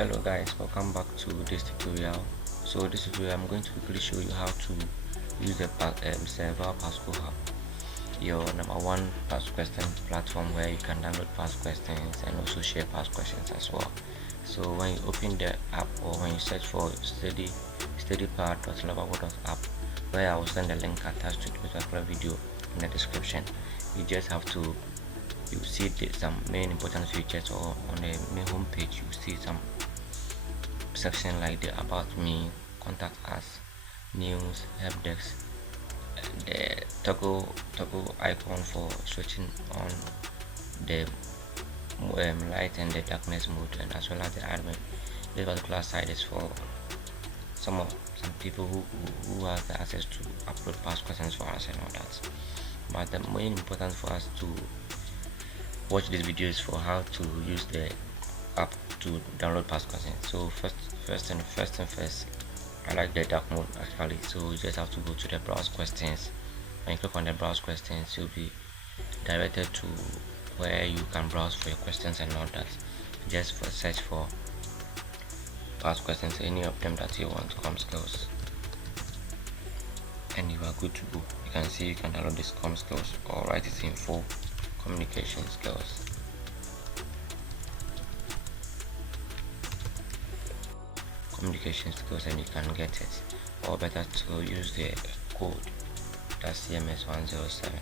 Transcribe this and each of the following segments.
Hello guys, welcome back to this tutorial. So this tutorial I'm going to quickly show you how to use the Sire Val PascoHub, your number one past question platform where you can download past questions and also share past questions as well. So when you open the app or when you search for StudyPall.app, where I will send the link attached to the particular video in the description, you just have to see some main important features, or on the main home page you see some section like the about me, contact us, news, help desk, the toggle icon for switching on the light and the darkness mode, and as well as the admin. This particular site is for some people who have the access to upload past questions for us and all that. But the main important for us to watch this video is for how to use the app to download past questions. So first, I like the dark mode actually. So you just have to go to the browse questions. When you click on the browse questions, you'll be directed to where you can browse for your questions and all that. Just search for past questions, any of them that you want, com skills, and you are good to go. You can see you can download this com skills or write it in full communication skills. And you can get it, or better to use the code, that's CMS107,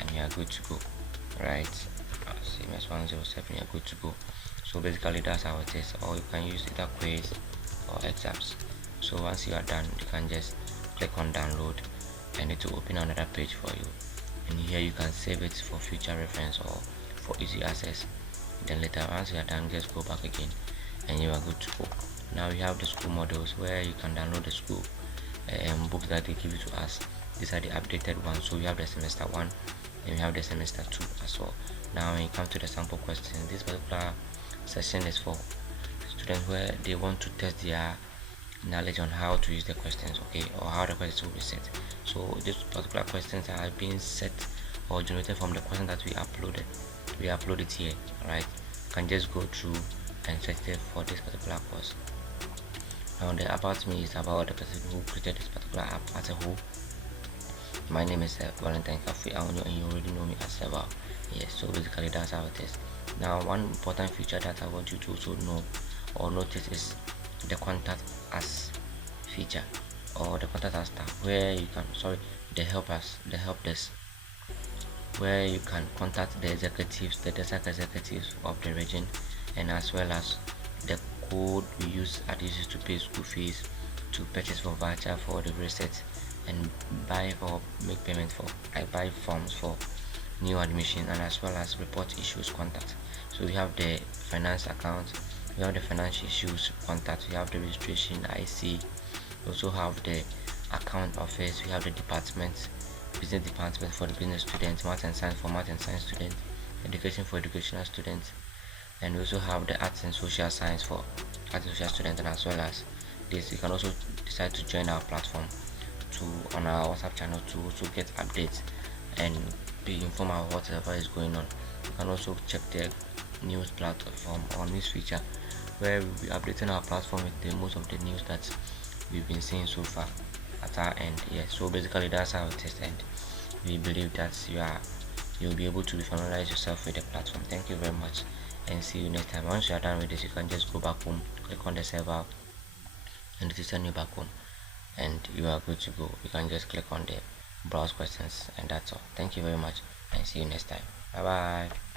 and you are good to go, right? CMS107, you are good to go. So basically that's how it is, or you can use either quiz or exams. So once you are done, you can just click on download and it will open another page for you, and here you can save it for future reference or for easy access. Then later, once you are done, just go back again and you are good to go. Now we have the school models where you can download the school books that they give you to us. These are the updated ones. So we have the semester 1 and we have the semester 2 as well. Now when you come to the sample question, this particular session is for students where they want to test their knowledge on how to use the questions, okay, or how the questions will be set. So these particular questions are being set or generated from the question that we uploaded here, right? You can just go through and search it for this particular course. Now the about me is about the person who created this particular app as a whole. My name is Valentine Cafe, and you already know me as Sire Val. Yes, so basically that's how it is. Now one important feature that I want you to also know or notice is the contact us feature, or the contact us tab, where you can the help desk, where you can contact the executives, the district executives of the region, and as well as the code we use to pay school fees, to purchase for voucher for the research, and buy or make payment for buy forms for new admission, and as well as report issues contact. So we have the finance account, we have the financial issues contact, we have the registration IC, we also have the account office, we have the department, business department for the business students, math and science for math and science students, education for educational students, and we also have the arts and social science for arts and social students. And as well as this, you can also decide to join our platform on our WhatsApp channel to also get updates and be informed about whatever is going on. You can also check the news platform or news feature, where we'll be updating our platform with most of the news that we've been seeing so far at our end. Yes, so basically that's how it is, and we believe that you'll be able to familiarize yourself with the platform. Thank you very much, and see you next time. Once you are done with this, you can just go back home, click on the server, and it will send you back home, and you are good to go. You can just click on the browse questions, and that's all. Thank you very much, and see you next time. Bye bye.